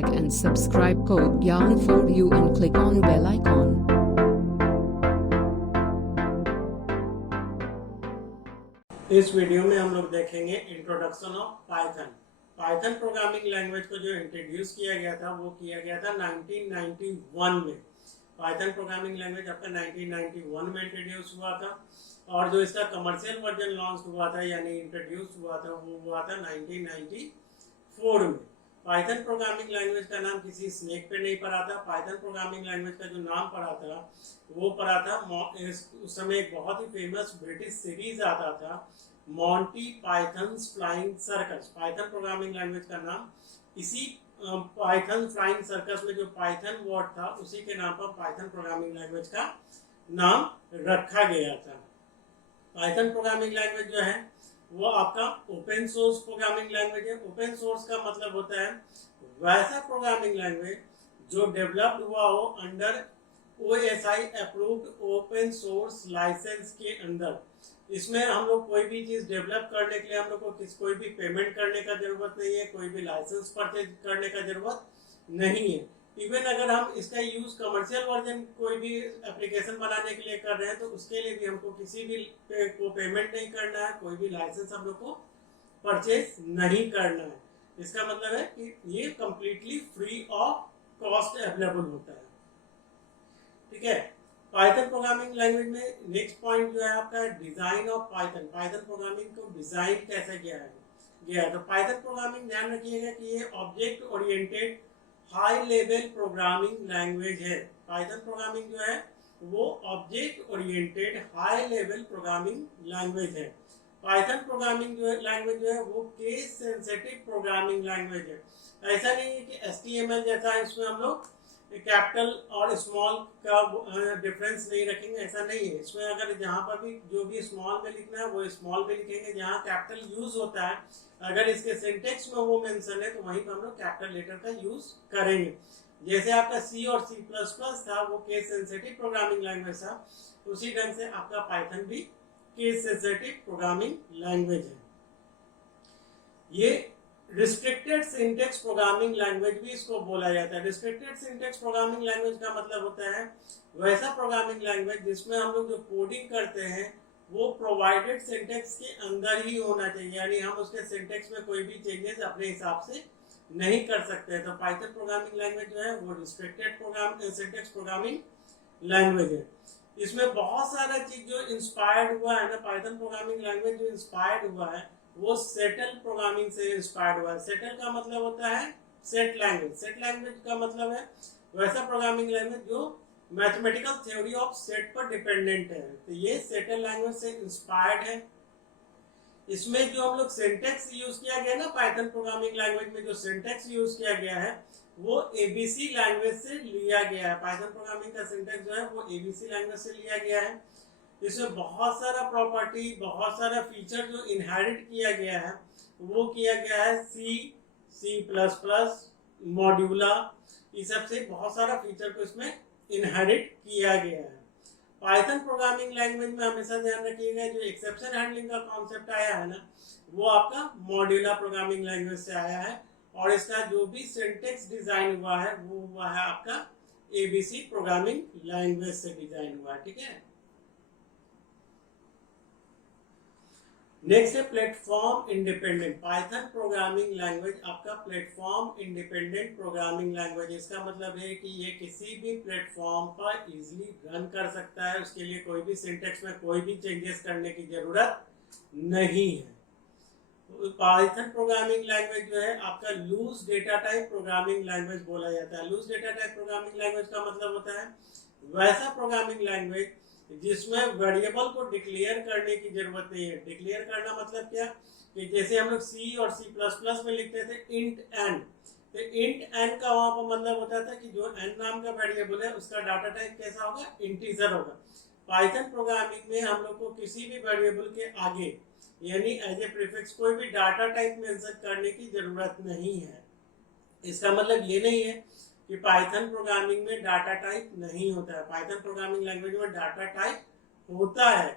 like and subscribe code Gyan for you and click on bell icon. इस video में हम लोग देखेंगे introduction of Python. Python programming language को जो इंट्रोड्यूस किया गया था वो किया गया था 1991 में। पाइथन प्रोग्रामिंग लैंग्वेज आपका 1991 में इंट्रोड्यूस हुआ था और जो इसका कमर्शियल वर्जन लॉन्च हुआ था यानी इंट्रोड्यूस हुआ था वो हुआ था 1994 में। पाइथन प्रोग्रामिंग लैंग्वेज का नाम किसी स्नेक पे नहीं पड़ा था। पाइथन प्रोग्रामिंग लैंग्वेज का जो नाम पड़ा था वो पड़ा था उस समय एक बहुत ही फेमस ब्रिटिश सीरीज आता था Monty pythons flying circus. Python programming language का नाम इसी पाइथन फ्लाइंग सर्कस में जो पाइथन वर्ड था उसी के नाम पर पाइथन प्रोग्रामिंग लैंग्वेज का नाम रखा गया था। पाइथन प्रोग्रामिंग लैंग्वेज जो है वो आपका ओपन सोर्स प्रोग्रामिंग लैंग्वेज है। ओपन सोर्स का मतलब होता है वैसा प्रोग्रामिंग लैंग्वेज जो डेवलप्ड हुआ हो under OSI approved open source license के अंदर। इसमें हम लोग कोई भी चीज डेवलप करने के लिए हम लोग को कोई भी पेमेंट करने का जरूरत नहीं है, कोई भी लाइसेंस परचेज करने का जरूरत नहीं है। इवन अगर हम इसका यूज कमर्शियल वर्जन कोई भी एप्लीकेशन बनाने के लिए कर रहे हैं तो उसके लिए भी हमको किसी भी को पेमेंट नहीं करना है, कोई भी लाइसेंस हम लोग को परचेज नहीं करना है। इसका मतलब है कि ये completely free of cost available होता है। ठीक है। पाइथन प्रोग्रामिंग लैंग्वेज में नेक्स्ट पॉइंट जो है आपका design of Python. Python programming को डिजाइन कैसे किया गया है तो पाइथन प्रोग्रामिंग ध्यान रखिएगा कि ये object oriented high level programming language है। पाइथन प्रोग्रामिंग जो है वो object oriented high level programming language है। पाइथन प्रोग्रामिंग जो है लैंग्वेज जो है वो केस सेंसिटिव प्रोग्रामिंग लैंग्वेज है। ऐसा नहीं है कि HTML जैसा है इसमें हम लोग कैपिटल और स्मॉल का डिफरेंस नहीं रखेंगे, ऐसा नहीं है। इसमें अगर जहाँ पर भी जो भी स्मॉल में लिखना है वो स्मॉल में लिखेंगे, जहाँ कैपिटल यूज होता है अगर इसके सिंटेक्स में वो मेंशन है तो वहीं पर हम लोग कैपिटल लेटर का यूज करेंगे। जैसे आपका C और C++ था वो केस सेंसिटिव प्रोग्रामिंग लैंग्वेज था, उसी ढंग से आपका पाइथन भी केस सेंसिटिव प्रोग्रामिंग लैंग्वेज है। ये रिस्ट्रिक्टेड सिंटेक्स प्रोग्रामिंग लैंग्वेज भी इसको बोला जाता है। रिस्ट्रिक्टेड सिंटेक्स प्रोग्रामिंग लैंग्वेज का मतलब होता है वैसा प्रोग्रामिंग लैंग्वेज जिसमें हम लोग जो कोडिंग करते हैं वो प्रोवाइडेड सिंटेक्स के अंदर ही होना चाहिए, यानी हम उसके सिंटेक्स में कोई भी चेंजेस अपने हिसाब से नहीं कर सकते। तो पाइथन प्रोग्रामिंग लैंग्वेज जो है वो रिस्ट्रिक्टेड सिंटेक्स प्रोग्रामिंग लैंग्वेज है। इसमें बहुत सारा चीज जो इंस्पायर्ड हुआ है ना, पाइथन प्रोग्रामिंग लैंग्वेज जो इंस्पायर्ड हुआ है वो सेटल प्रोग्रामिंग से इंस्पायर्ड हुआ है। सेटल का मतलब होता है सेट लैंग्वेज। सेट लैंग्वेज का मतलब है वैसा प्रोग्रामिंग लैंग्वेज जो मैथमेटिकल थ्योरी ऑफ सेट पर डिपेंडेंट है। तो ये सेटल लैंग्वेज से इंस्पायर्ड है। इसमें जो हम लोग सिंटेक्स यूज किया गया ना पाइथन प्रोग्रामिंग लैंग्वेज में जो सिंटेक्स यूज किया गया है वो ABC लैंग्वेज से लिया गया है। पाइथन प्रोग्रामिंग का सिंटेक्स जो है वो ABC लैंग्वेज से लिया गया है। इसमें बहुत सारा प्रॉपर्टी, बहुत सारा फीचर जो इनहेरिट किया गया है वो किया गया है C++, मॉड्यूला, ये सब से बहुत सारा फीचर को इसमें इनहेरिट किया गया है। पाइथन प्रोग्रामिंग लैंग्वेज में हमेशा ध्यान रखिएगा जो एक्सेप्शन हैंडलिंग का कॉन्सेप्ट आया है ना वो आपका मॉड्यूला प्रोग्रामिंग लैंग्वेज से आया है और इसका जो भी सिंटेक्स डिजाइन हुआ है वो हुआ है आपका ABC प्रोग्रामिंग लैंग्वेज से डिजाइन हुआ है। ठीक है। नेक्स्ट है platform independent. Python programming language आपका प्लेटफॉर्म इंडिपेंडेंट प्रोग्रामिंग लैंग्वेज। इसका मतलब है कि ये किसी भी प्लेटफॉर्म पर इजीली रन कर सकता है, उसके लिए कोई भी सिंटेक्स में कोई भी चेंजेस करने की जरूरत नहीं है। पाइथन प्रोग्रामिंग लैंग्वेज जो है आपका loose data type programming language बोला जाता है। Loose data type programming language का मतलब होता है वैसा प्रोग्रामिंग लैंग्वेज जिसमें वेरिएबल को डिक्लेयर करने की जरूरत नहीं है। डिक्लेयर करना मतलब क्या कि जैसे हम लोग C और C++ में लिखते थे इंट n, तो इंट n का वहां पर मतलब होता था कि जो n नाम का वेरिएबल है उसका डाटा टाइप कैसा होगा, इंटीजर होगा। पाइथन प्रोग्रामिंग में हम लोग को किसी भी वेरिएबल के आगे यानी एज ए प्रीफिक्स कोई भी डाटा टाइप मेंशन करने की जरूरत नहीं है। इसका मतलब ये नहीं है कि पाइथन प्रोग्रामिंग में डाटा टाइप नहीं होता है। पाइथन प्रोग्रामिंग लैंग्वेज में डाटा टाइप होता है।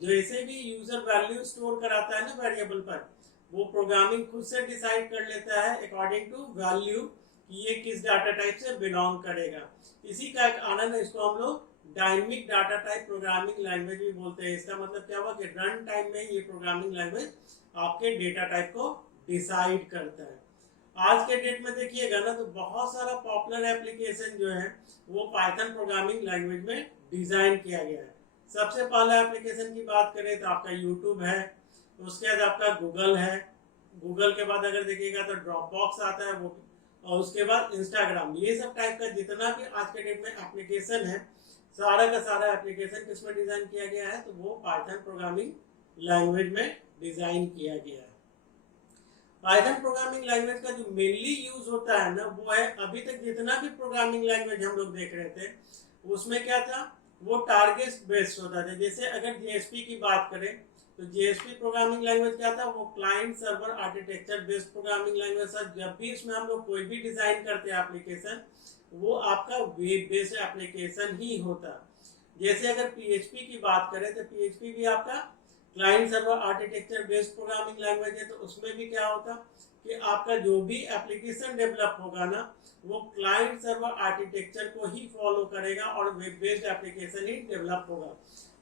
जैसे भी यूजर वैल्यू स्टोर कराता है ना वेरिएबल पर, वो प्रोग्रामिंग खुद से डिसाइड कर लेता है अकॉर्डिंग टू वैल्यू कि ये किस डाटा टाइप से बिलोंग करेगा। इसी का एक आनंद है, इसको हम लोग dynamic data type programming language भी बोलते हैं। इसका मतलब क्या हुआ कि रन टाइम में ये प्रोग्रामिंग लैंग्वेज आपके डेटा टाइप को डिसाइड करता है। आज के डेट में देखिएगा ना तो बहुत सारा पॉपुलर एप्लीकेशन जो है वो पाइथन प्रोग्रामिंग लैंग्वेज में डिजाइन किया गया है। सबसे पहला एप्लीकेशन की बात करें तो आपका यूट्यूब है, उसके बाद आपका गूगल है, गूगल के बाद अगर देखिएगा तो ड्रॉपबॉक्स आता है वो, और उसके बाद इंस्टाग्राम। ये सब टाइप का जितना भी आज के डेट में एप्लीकेशन है, सारा का सारा एप्लीकेशन किसमें डिजाइन किया गया है, तो वो पाइथन प्रोग्रामिंग लैंग्वेज में डिजाइन किया गया है। पाइथन प्रोग्रामिंग लैंग्वेज का जो मेनली यूज होता है ना वो है, अभी तक जितना भी प्रोग्रामिंग लैंग्वेज हम लोग देख रहे थे उसमें क्या था, वो टारगेट बेस्ड होता था। जैसे अगर जेएसपी की बात करें तो जेएसपी प्रोग्रामिंग लैंग्वेज क्या था, वो client server architecture based programming language था। जब भी इसमें हम लोग कोई भी डिजाइन करते हैं एप्लीकेशन, वो आपका वेब बेस्ड एप्लीकेशन ही होता। जैसे अगर पीएचपी की बात करें तो पीएचपी भी आपका client server architecture based programming language है। तो उसमें भी क्या होता कि आपका जो भी एप्लीकेशन डेवलप होगा ना वो क्लाइंट सर्वर आर्किटेक्चर को ही फॉलो करेगा और वेब बेस्ड एप्लीकेशन ही डेवलप होगा।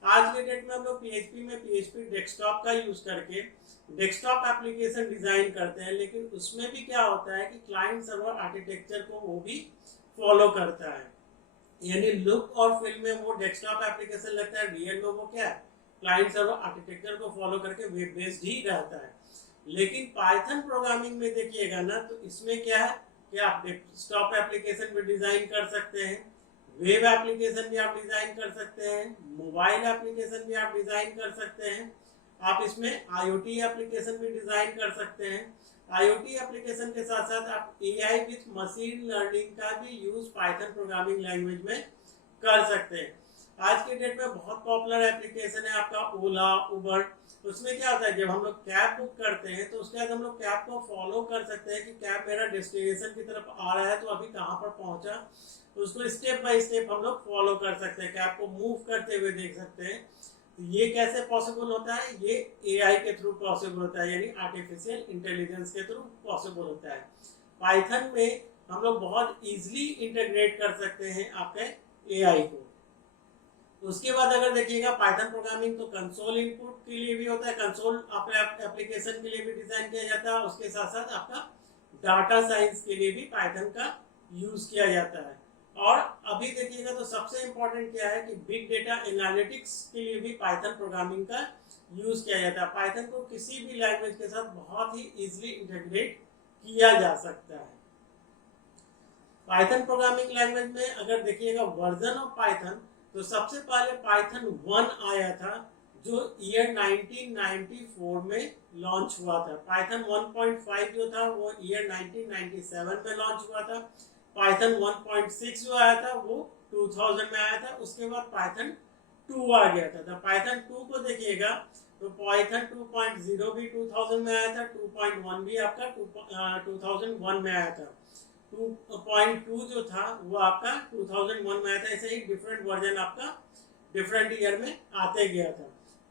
आज के डेट में हम लोग पीएचपी में पीएचपी डेस्कटॉप का यूज करके डेस्कटॉप एप्लीकेशन डिजाइन करते हैं, लेकिन उसमें भी क्या होता है कि क्लाइंट सर्वर आर्किटेक्चर को वो भी फॉलो करता है। यानी लुक और फील में वो डेस्कटॉप एप्लीकेशन लगता है, रियल में वो क्या है, क्लाइंट सर्वर आर्किटेक्चर को फॉलो करके वेब बेस्ड ही रहता है। लेकिन पाइथन प्रोग्रामिंग में देखिएगा ना तो इसमें क्या है कि आप डेस्कटॉप एप्लीकेशन भी डिजाइन कर सकते हैं, वेब एप्लीकेशन भी आप डिजाइन कर सकते हैं, मोबाइल एप्लीकेशन भी आप डिजाइन कर सकते हैं। आप इसमें आईओटी एप्लीकेशन भी डिजाइन कर सकते हैं। आईओटी एप्लीकेशन के साथ साथ आप एआई विथ मशीन लर्निंग का भी यूज पाइथन प्रोग्रामिंग लैंग्वेज में कर सकते हैं। आज के डेट में बहुत पॉपुलर एप्लीकेशन है आपका ओला, उबर। उसमें क्या होता है, जब हम लोग कैब बुक करते हैं तो उसके बाद हम लोग कैब को फॉलो कर सकते हैं कि कैब मेरा डेस्टिनेशन की तरफ आ रहा है तो अभी कहाँ पर पहुंचा, तो उसको स्टेप बाय स्टेप हम लोग फॉलो कर सकते हैं, कैब को मूव करते हुए देख सकते हैं। तो ये कैसे पॉसिबल होता है, ये एआई के थ्रू पॉसिबल होता है, यानी आर्टिफिशियल इंटेलिजेंस के थ्रू पॉसिबल होता है। पाइथन में हम लोग बहुत इजिली इंटीग्रेट कर सकते हैं आपके एआई को। उसके बाद अगर देखिएगा पाइथन प्रोग्रामिंग तो कंसोल इनपुट के लिए भी होता है, कंसोल अपने एप्लीकेशन के लिए भी डिजाइन किया जाता है। उसके साथ साथ आपका डाटा साइंस के लिए भी पाइथन का यूज किया जाता है। और अभी देखिएगा तो सबसे इंपॉर्टेंट क्या है कि बिग डेटा एनालिटिक्स के लिए भी पाइथन प्रोग्रामिंग का यूज किया जाता है। पाइथन को किसी भी लैंग्वेज के साथ बहुत ही इजिली इंटीग्रेट किया जा सकता है। पाइथन प्रोग्रामिंग लैंग्वेज में अगर देखिएगा वर्जन ऑफ पाइथन, तो सबसे पहले पाइथन 1 आया था जो ईयर 1994 में लॉन्च हुआ था। पाइथन 1.5 जो था वो ईयर 1997 में लॉन्च हुआ था। पाइथन 1.6 जो आया था वो 2000 में आया था। उसके बाद पाइथन 2 आ गया था। तो पाइथन 2 को देखिएगा तो पाइथन 2.0 भी 2000 में आया था, 2.1 भी आपका 2001 में आया था, 2.2 जो था वो आपका 2001 में आया था। ऐसे ही डिफरेंट वर्जन आपका डिफरेंट ईयर में आते गया था।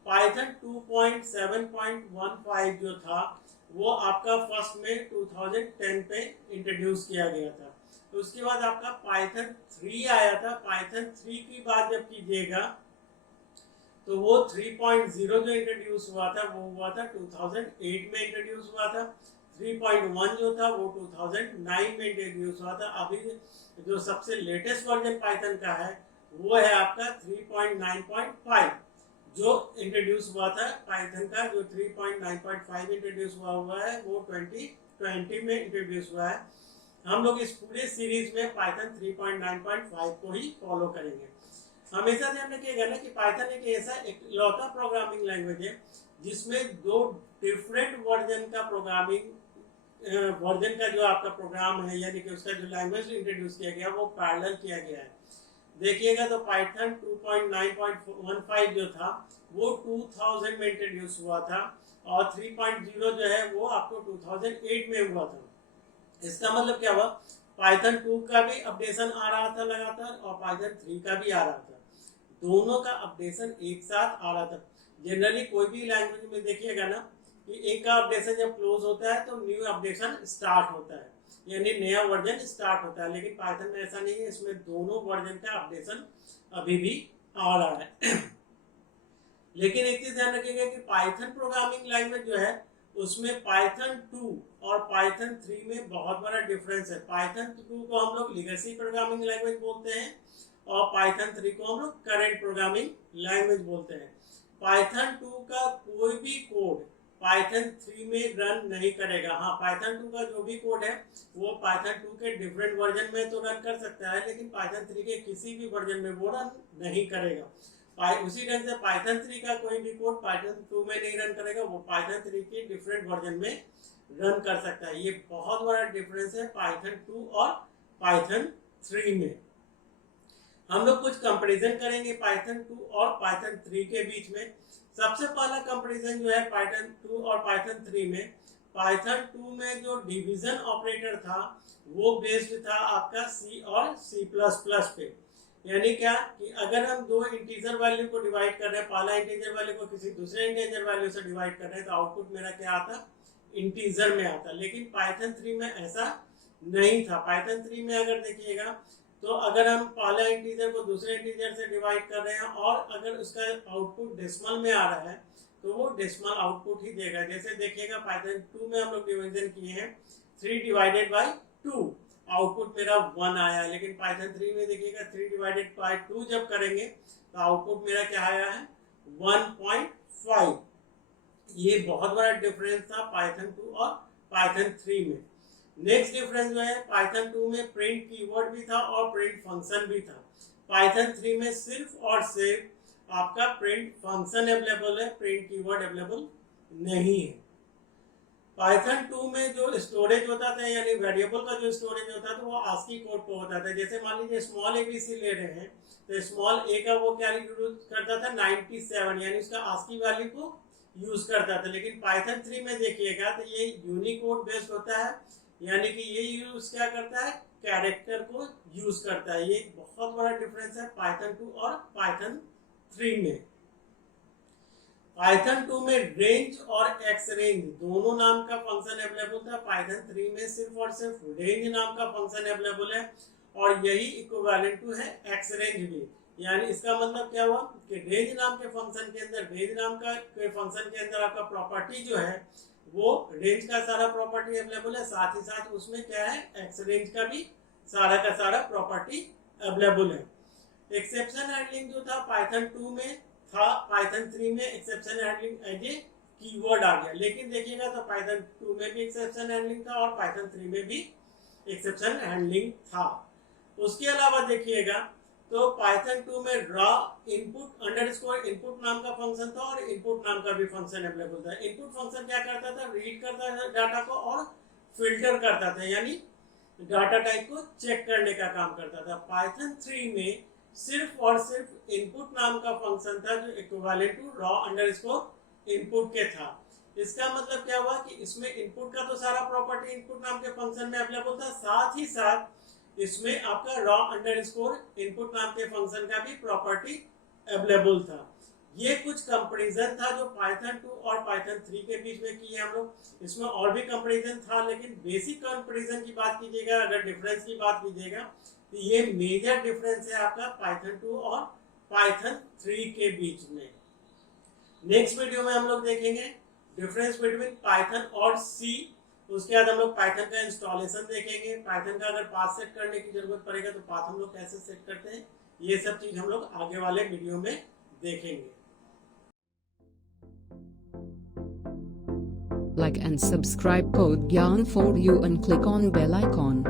पाइथन 2.7.15 जो था वो आपका फर्स्ट में 2010 पे इंट्रोड्यूस किया गया था। तो उसके बाद आपका पाइथन 3 आया था। पाइथन 3 की बात जब कीजिएगा तो वो 3.0 जो इंट्रोड्यूस हुआ था वो हुआ था 2008 में इंट्रोड्यूस हुआ था। 3.1 जो था वो 2009 में इंट्रोड्यूस हुआ था। अभी जो सबसे लेटेस्ट वर्जन पाइथन का है वो है आपका 3.9.5 जो इंट्रोड्यूस हुआ था। पाइथन का जो 3.9.5 इंट्रोड्यूस हुआ है वो 2020 में इंट्रोड्यूस हुआ है। हम लोग इस पूरे सीरीज में पाइथन 3.9.5 को ही फॉलो करेंगे। हमेशा ध्यान रखिएगा ना कि पाइथन एक ऐसा इकलौता प्रोग्रामिंग लैंग्वेज है जिसमें दो डिफरेंट वर्जन का प्रोग्रामिंग वर्जन का जो आपका प्रोग्राम है, यानी कि उसका जो लैंग्वेज इंट्रोड्यूस किया गया वो पैरेलल किया गया है। देखिएगा तो पाइथन 2.9.15 जो था वो 2000 में इंट्रोड्यूस हुआ था और 3.0 जो है वो आपको 2008 में हुआ था। इसका मतलब क्या हुआ, पाइथन 2 का भी अपडेशन आ रहा था लगातार और पाइथन 3 का भी आ रहा था। दोनों का अपडेशन एक साथ आ रहा था। जनरली कोई भी लैंग्वेज में देखिएगा ना कि एक का अपडेशन जब क्लोज होता है तो न्यू अपडेशन स्टार्ट होता है। यानी नया वर्जन स्टार्ट होता है। लेकिन पाइथन में ऐसा नहीं है, इसमें दोनों वर्जन का अपडेशन अभी भी आ रहा है। लेकिन एक चीज ध्यान रखिएगा कि पाइथन प्रोग्रामिंग लैंग्वेज जो है उसमें पाइथन 2 और पाइथन 3 में बहुत बड़ा डिफरेंस है। पाइथन 2 को हम लोग लीगेसी प्रोग्रामिंग लैंग्वेज बोलते हैं और पाइथन 3 को हम लोग करंट प्रोग्रामिंग लैंग्वेज बोलते हैं। पाइथन 2 का कोई भी कोड पाइथन 3 में रन नहीं करेगा। हाँ, पाइथन 2 का जो भी कोड है वो पाइथन 2 के डिफरेंट वर्जन में तो रन कर सकता है, लेकिन पाइथन 3 के किसी भी वर्जन में वो रन नहीं करेगा। उसी ढंग से पाइथन 3 का कोई भी कोड पाइथन 2 में नहीं रन करेगा, वो पाइथन 3 के डिफरेंट वर्जन में रन कर सकता है। ये बहुत बड़ा डिफरेंस है पाइथन 2 और पाइथन 3 में। हम लोग कुछ कंपैरिजन करेंगे पाइथन 2 और पाइथन 3 के बीच में। सबसे पहला कंपैरिजन जो है पाइथन 2 और पाइथन 3 में, पाइथन 2 में जो डिवीजन ऑपरेटर था वो बेस्ड था आपका सी और C++ पे। यानी क्या कि अगर हम दो इंटीजर वैल्यू को डिवाइड कर रहे हैं, पहला इंटीजर वैल्यू को किसी दूसरे इंटीजर वैल्यू से डिवाइड कर रहे हैं, तो आउटपुट मेरा क्या आता, इंटीजर में आता। लेकिन पाइथन 3 में ऐसा नहीं था। पाइथन 3 में अगर देखिएगा तो अगर हम पहला इंटीजर को दूसरे इंटीजर से डिवाइड कर रहे हैं और अगर उसका आउटपुट डेसिमल में आ रहा है तो वो डेसिमल आउटपुट ही देगा। जैसे देखिएगा पाइथन 2 में हम लोग डिवीजन किए हैं 3 डिवाइडेड बाई 2, आउटपुट मेरा 1 आया है। लेकिन पाइथन 3 में देखिएगा 3 डिवाइडेड बाई 2 जब करेंगे तो आउटपुट मेरा क्या आया है, 1.5। ये बहुत बड़ा डिफरेंस था पाइथन 2 और पाइथन 3 में। नेक्स्ट डिफरेंस जो है पाइथन 2 में प्रिंट कीवर्ड भी था और प्रिंट फंक्शन भी था। पाइथन 3 में सिर्फ और सिर्फ आपका प्रिंट फंक्शन अवेलेबल है, प्रिंट कीवर्ड अवेलेबल नहीं है। पाइथन 2 में जो स्टोरेज होता था यानी वेरिएबल का जो स्टोरेज होता था वो ASCII कोड पे होता था। जैसे मान लीजिए स्मॉल ABC ले रहे हैं तो स्मॉल a का वो क्या यूज करता था, 97, यानी उसका ASCII वैल्यू को यूज करता था। लेकिन पाइथन 3 में देखिएगा तो ये यूनिकोड बेस्ड होता है, यानी कि ये यूज क्या करता है, कैरेक्टर को यूज करता है। ये बहुत बड़ा डिफरेंस है पाइथन 2 और पाइथन 3 में। पाइथन 2 में रेंज और एक्स रेंज दोनों नाम का फंक्शन अवेलेबल था। पाइथन 3 में सिर्फ और सिर्फ रेंज नाम का फंक्शन अवेलेबल है और यही इक्विवेलेंट टू है एक्स रेंज भी। यानी इसका मतलब क्या हुआ कि रेंज नाम के फंक्शन के अंदर, रेंज नाम का फंक्शन के अंदर आपका प्रॉपर्टी जो है वो रेंज का सारा प्रॉपर्टी अवेलेबल है, साथ ही साथ उसमें क्या है, एक्स रेंज का भी सारा प्रॉपर्टी अवेलेबल है। एक्सेप्शन हैंडलिंग जो था पाइथन 2 में था, पाइथन 3 में exception handling as a keyword आ गया। लेकिन देखिएगा तो पाइथन 2 में भी एक्सेप्शन हैंडलिंग था और पाइथन 3 में भी एक्सेप्शन हैंडलिंग था। उसके अलावा देखिएगा तो पाइथन 2 में रॉ इनपुट अंडरस्कोर इनपुट नाम का फंक्शन था और इनपुट नाम का भी फंक्शन अवेलेबल था। इनपुट फंक्शन क्या करता था, रीड करता था डाटा को और फिल्टर करता था, यानी डाटा टाइप को चेक करने का काम करता था। पाइथन 3 में सिर्फ और सिर्फ इनपुट नाम का फंक्शन था जो equivalent to raw underscore input के था। इसका मतलब क्या हुआ कि इसमें इनपुट का तो सारा प्रॉपर्टी इनपुट नाम के फंक्शन में अवेलेबल था, साथ ही साथ इसमें आपका रॉ अंडरस्कोर इनपुट नाम के फंक्शन का भी प्रॉपर्टी अवेलेबल था। ये कुछ कंपैरिजन था जो पाइथन 2 और पाइथन 3 के बीच में किए हम लोग। इसमें और भी कंपैरिजन था, लेकिन बेसिक कंपैरिजन की बात कीजिएगा, अगर डिफरेंस की बात कीजिएगा तो ये मेजर डिफरेंस है आपका पाइथन 2 और पाइथन 3 के बीच में। नेक्स्ट वीडियो में हम लोग देखेंगे डिफरेंस बिटवीन पाइथन और सी। उसके बाद हम लोग पाइथन का इंस्टॉलेशन देखेंगे, पाइथन का अगर पाथ सेट करने की जरूरत पड़ेगा तो पाथ हम लोग कैसे सेट करते हैं, ये सब चीज हम लोग आगे वाले वीडियो में देखेंगे। Like and subscribe code GYAN for you and click on bell icon.